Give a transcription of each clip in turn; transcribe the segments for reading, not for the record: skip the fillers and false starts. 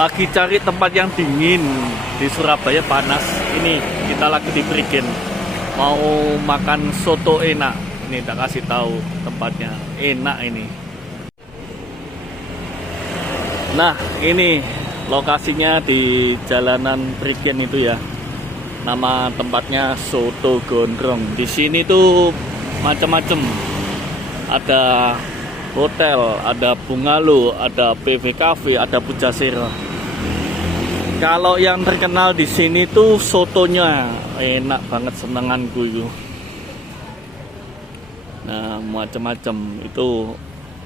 Lagi cari tempat yang dingin. Di Surabaya panas. Ini kita lagi di Prigen. Mau makan soto enak. Ini tak kasih tahu tempatnya. Enak ini. Nah, ini lokasinya di jalanan Prigen itu ya. Nama tempatnya Soto Gondrong. Di sini tuh macam-macam. Ada hotel, ada bungalow, ada PV Cafe, ada Pujasera. Kalau yang terkenal di sini tuh sotonya enak banget, senenganku itu. Nah, macam-macam itu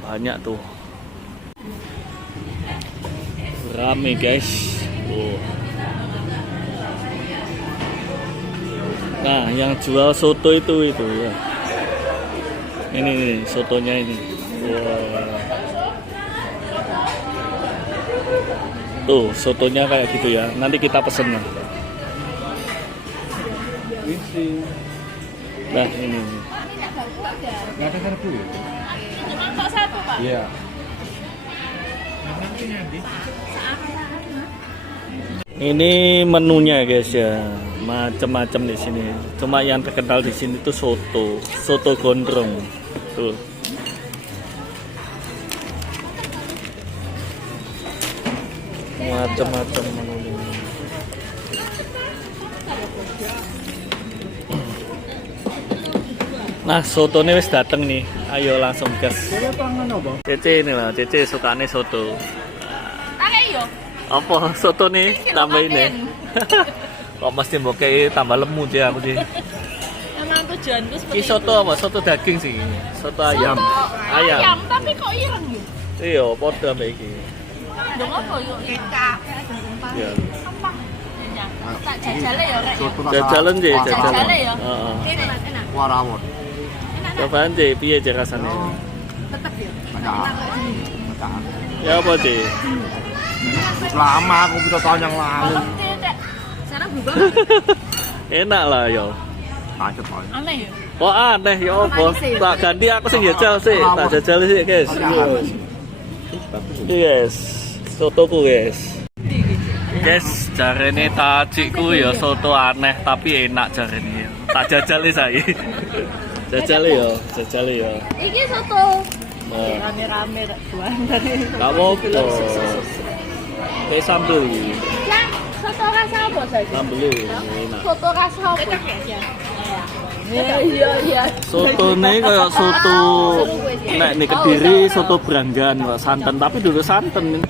banyak tuh. Rame guys. Nah, yang jual soto itu ya. Ini sotonya ini. Wow. Tuh, sotonya kayak gitu ya. Nanti kita pesen. Nah, ini. Nggak ada serbu ya? Cuma kok satu, Pak? Iya. Ini menunya guys ya. Macam-macam di sini. Cuma yang terkenal di sini tuh soto gondrong. Tuh. Macam-macam menunya. Nah, sotonya wis dateng nih. Ayo langsung gas. Cece ini lah, Cece sukanya soto. Oke yo. Apa soto nih? Tambahin ya. Kok mesti mbokei tambah lemu sih aku sih. Emang tujuanku seperti Ini soto apa? Soto daging sih. Soto ayam. Ayam, tapi kok ireng yo? Iya, podo ambek iki. Ndong apa yo? Kecap. Iya. Apa? Tak jajale yo rek. Jajalan sih, jajalan. Jajale yo. Heeh. Enak, enak. Warawon. Cobaan sih, piye aja rasanya? Tetep yo. Ya apa sih? Lama aku bisa tahun yang lalu. Sekarang berubah. Enak lah yo. Lanjut Pak. Aneh yo. Kok aneh ya apa? Tak ganti aku sing jajal sih, tak jajal sih guys. Yes, sotoku guys. Guys, jarene tajikku ya soto aneh tapi enak jarene. Tak jajali saya. Jajali ya, jajali ya. Iki soto. Nah, Rame-rame rek buan. kamu kok. Kayak sambel. Yang soto rasa apa saja? Sambel enak. Soto rasa apa? Iya. Soto nih kayak soto nek nih Kediri soto Branggan kok santen tapi dulu santen.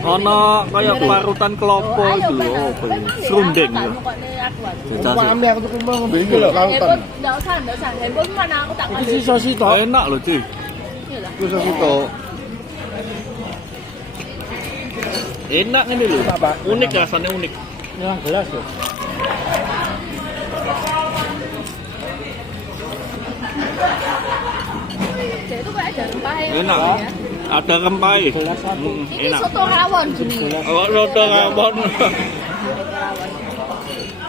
Ono kayak parutan kelopo itu lho, apa ya? Serundeng ya. Mami aku tuh mau ngambil lautan. Enggak usah. Handphone mana aku tak Itu sisa sito. Enak loh cuy. Sisa sito. Enak ini loh. Unik rasanya unik. Yang gelas ya. Itu kayak ada rempahnya. Enak. Ada rempah. Ini Enak. soto rawon jenenge. Oh, soto rawon.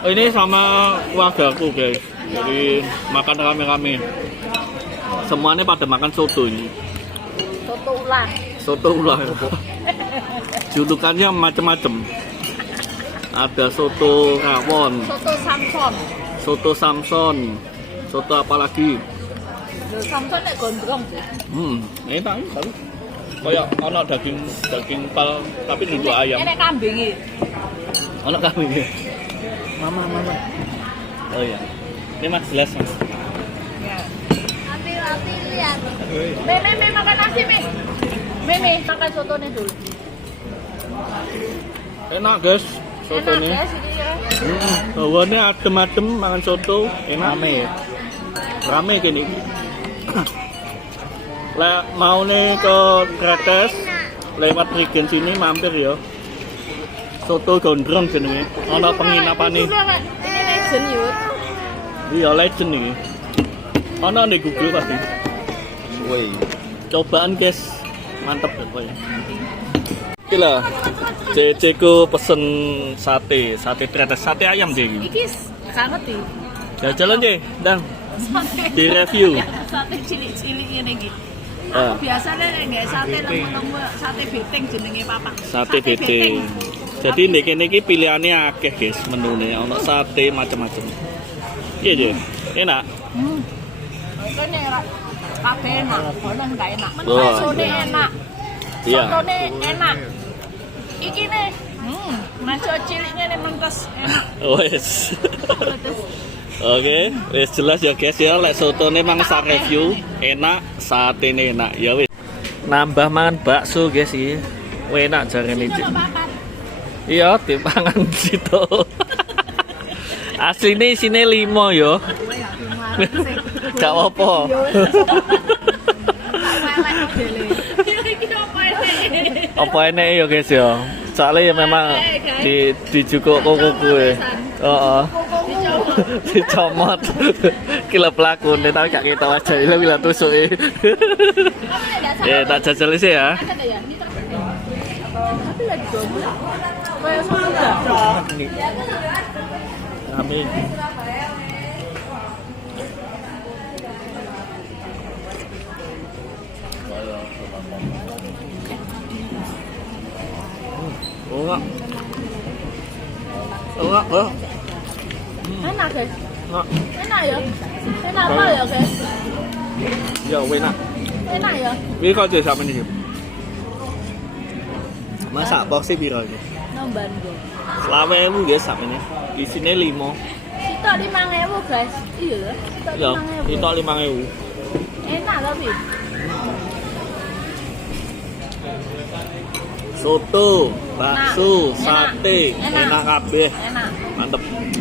Ini sama keluargaku guys. Jadi makan rame-rame. Semuanya pada makan soto ini. Soto ulang. Soto ulang. Julukannya macam-macam. Ada soto rawon, Soto Samson. soto Samson, soto apa lagi? Samson nek gondrong sih. Enak bagus. Kayak ono daging pal tapi duduk ayam. Enek kambing iki. Ono kambing. Mama. Oh iya. Ini mas gelas mas. Ya. Hati-hati lihat. Me makan nasi me. Me makan sotonya dulu. Enak guys, soto Enak nih. ya sini ya. Hawane adem-adem makan soto, enak. Rame ya. Rame gini. Lek mau nih ke Kretes lewat Prigen sini mampir ya. Soto gondrong jenenge. Ana penginapane. Ini legend yuk. Iya legend iki. Ana ning Google pasti. Woi. Cobaan guys. Mantep pokoknya. Iki lah. Ceceku pesen sate Kretes, sate ayam deh. Iki gak ngerti. Jalan deh, Dang. Di review. Sate cilik-cilik ngene iki. Ah. biasanya nggak sate lemu-lemu, sate beting jenenge papa. Sate beting. Jadi nek kene iki pilihannya akeh, guys, menune. Ono sate macam-macam. Iya, Je. Enak. Ini kabeh enak, bolen nggak enak. Wah. Sotone enak. Iya. Sotone enak. Iki nih, masuk ciliknya nih mentes enak. Wes. Oke, wes jelas ya guys ya, lek sotone mang sak review enak, satene enak. Ya wis. Nambah mangan bakso guys iki. Enak jarene iki. Iya, dipangan situ. Asline isine 5 yo. Gak apa-apa. Apa enek ya guys ya? Soalnya ya memang dijukuk kuku. Heeh. Dicomot. Kila pelakune tapi gak kita aja bila tusuke. Ya tak jajal sih ya. Amin. Enggak. Enggak, Enak guys. enggak. Enak ya. Enak apa ya guys? Ya enak. Enak ya. Ini kau jual siapa nih? Masak boxnya piro iki? Nomban gue. 20.000 guys sak ini. Di sini 5. Sitok 5.000 guys. Iya. Sitok Ya, 5.000. itu 5.000. Enak tapi. Soto, bakso, Enak. sate, Enak. enak kabeh. Enak. Mantep.